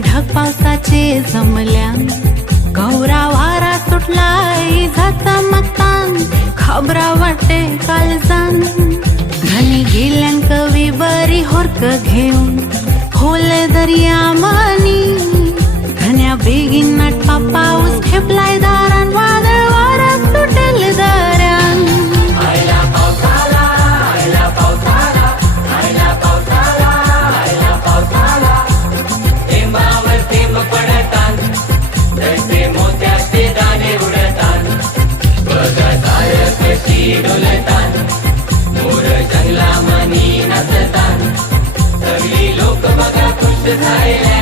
ढग पावसाचे जमल्या, गौरा वारा सुटलाय जाता मतान, खबरा वाटे काळजान. धनी गेल्यान कवी बरी होरक घेऊन, खोल दर्या मनी. धन्या बेगीन नाटपा पाऊस ठेपलाय दारान, वादळ वारा सुटेल दऱ्यान. आयला पावसाला, आयला पावसाला, आयला पावसाला, आयला पावसाला. थेंबावर थेंब पडतान, जसे मोत्याचे दाणे उडतान. बघ झाड कशी डोलतान, मोर जंगला मनी नाचतान. सगळी लोक बघा खुश झाले.